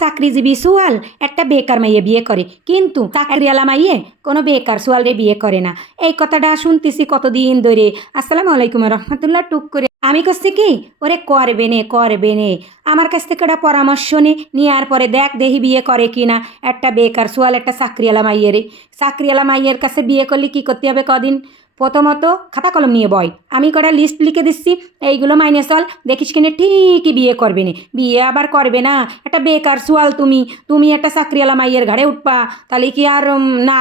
চাকরিজীবী সোয়াল একটা বেকার মাইয়ে বিয়ে করে। কিন্তু চাকরিওয়ালা মাইয়ে কোনো বেকার সুয়ালরে বিয়ে করে না। এই কথাটা শুনতেছি কতদিন ধরে। আসসালামু আলাইকুম রহমতুল্লাহ, টুক করে আমি কাছে কি, ওরে করবে নে করবে নে। আমার কাছ থেকে ওটা পরামর্শ নে নেওয়ার পরে দেখ দেহি বিয়ে করে কি না একটা বেকার সোয়াল, একটা চাকরিওয়ালা মাইয়েরে চাকরিওয়ালা মাইয়ের কাছে বিয়ে করলে কি করতে হবে কদিন? প্রথমত খাতা কলম নিয়ে বয়। আমি কটা লিস্ট লিখে দিচ্ছি, এইগুলো মাইনে চল দেখিস কিনে ঠিকই বিয়ে করবে না। বিয়ে আবার করবে না। একটা বেকার সোয়াল তুমি। তুমি একটা চাকরিওয়ালা মাইয়ের ঘাড়ে উঠবা। তাহলে কি আর না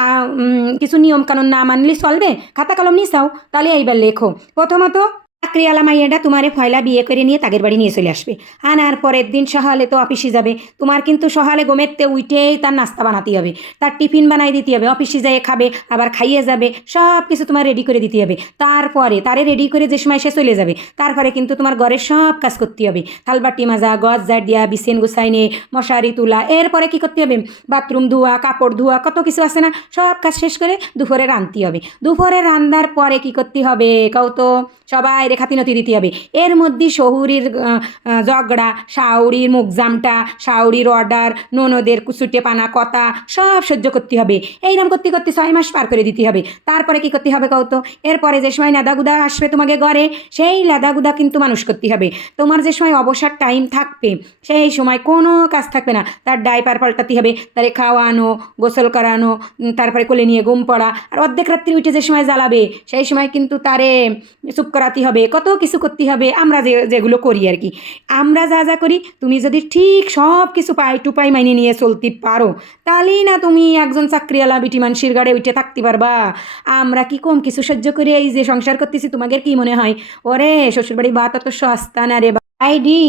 কিছু নিয়ম কানুন না মানলে চলবে? খাতা কলম নিয়ে চাও। তাহলে এইবার লেখো। প্রথমত চাকরিওয়ালা মাইয়াটা তোমারে ফয়লা বিয়ে করে নিয়ে তাগের বাড়ি নিয়ে চলে আসবে। আনার পরের দিন সকালে তো অফিসে যাবে। তোমার কিন্তু সকালে গোমেরতে উঠেই তার নাস্তা বানাতে হবে। তার টিফিন বানাই দিতে হবে। অফিসে যেয়ে খাবে, আবার খাইয়ে যাবে সব কিছু তোমার রেডি করে দিতে হবে। তারপরে তারে রেডি করে যে সময় সে চলে যাবে, তারপরে কিন্তু তোমার ঘরের সব কাজ করতে হবে। থালবাটি মাজা, গজ জার দিয়া, বিছেন গুছাই নিয়ে মশারি তুলা, এরপরে কি করতে হবে? বাথরুম ধোয়া, কাপড় ধোয়া, কত কিছু আছে না, সব কাজ শেষ করে দুপুরে রাঁধতে হবে। দুপুরে রান্নার পরে কি করতে হবে? কাউ তো, সবাই রেখাতি নতি দিতে হবে। এর মধ্যে শহুরির ঝগড়া, শাউরির মুখজামটা শাউরির অর্ডার ননদের কুচুটে পানা কথা সব সহ্য করতে হবে। এইরকম করতে করতে ছয় মাস পার করে দিতে হবে। তারপরে কি করতে হবে কৌতো এরপরে যে সময় লাদাগুদা আসবে তোমাকে ঘরে, সেই লাদাগুদা কিন্তু মানুষ করতে হবে। তোমার যে সময় অবসর টাইম থাকবে, সেই সময় কোনো কাজ থাকবে না। তার ডাইপার পাল্টাতে হবে, তারে খাওয়ানো, গোসল করানো তারপরে কোলে নিয়ে ঘুম পড়া, আর অর্ধেক রাত্রি উঠে যে সময় জ্বালাবে, সেই সময় কিন্তু তারে চুপ করাতে হবে। কত কিছু করতে হবে, আমরা যে, যেগুলো করি আর কি। আমরা যা যা করি, তুমি যদি ঠিক সব কিছু পাই টু পাই মাইনে নিয়ে চলতে পারো, তাহলেই না তুমি একজন চাকরিওয়ালা বিটি মানুষের গাড়ে উঠে থাকতে পারবা। আমরা কি কম কিছু সহ্য করে এই যে সংসার করতেছি, তোমাদের কি মনে হয়? ওরে শ্বশুরবাড়ি বা তত সস্তা না রে আইডি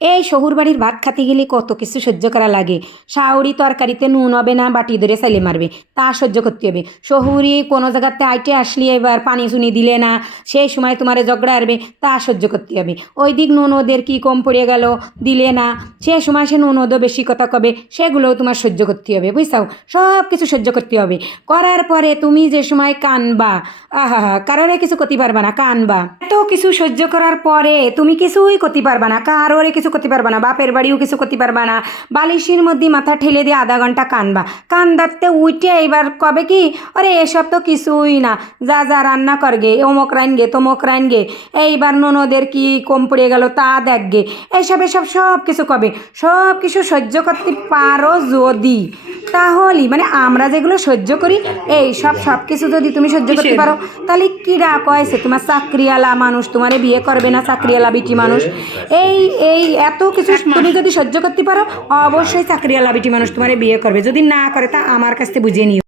এই শহুর বাড়ির ভাত খাতে গেলে কত কিছু সহ্য করা লাগে। শাউরি তরকারিতে নুন হবে না, বাটি ধরে চাইলে মারবে। তা সহ্য করতে হবে। শহুরি কোনো জায়গাতে আইটে আসলে এবার, পানি চুনি দিলে না, সেই সময় তোমার ঝগড়া আসবে তা সহ্য করতে হবে। ওই দিক নুন ওদের কী কম পড়ে গেল, দিলে না। সে সময় সে নুনদও বেশি কথা কবে, সেগুলোও তোমার সহ্য করতে হবে, বুঝছাও? সব কিছু সহ্য করতে হবে। করার পরে তুমি যে সময় কানবা আহা কারোরে কিছু করতে পারবা না, কানবা। এত কিছু সহ্য করার পরে তুমি কিছুই করতে পারবা না, কারোরে কিছু করতে পারবা না বাপের বাড়িও কিছু করতে পারবা না। বালিশের মধ্যে মাথা ঠেলে দিয়ে আধা ঘণ্টা কানবা কান্দাতে উঠে এবার কবে কি? আরে এসব তো কিছুই না। যা যা রান্না করগে অমুক রাইন গে তমুক রাইন গে এইবার ননদের কি কম পড়ে গেল তা দেখগে। এইসব এসব সব কিছু কবে? সব কিছু সহ্য করতে পারো যদি। তাহলে মানে আমরা যেগুলো সহ্য করি এই সব সব কিছু যদি তুমি সহ্য করতে পারো তাহলে কিরা কয়েছে? তোমার চাকরিওয়ালা মানুষ তোমারে বিয়ে করবে না চাকরিওয়ালা বিটি মানুষ? এই এই এত কিছু তুমি যদি সহ্য করতে পারো অবশ্যই চাকরিওয়ালা বিটি মানুষ তোমার বিয়ে করবে। যদি না করে তা আমার কাছ থেকে বুঝিয়ে নিও।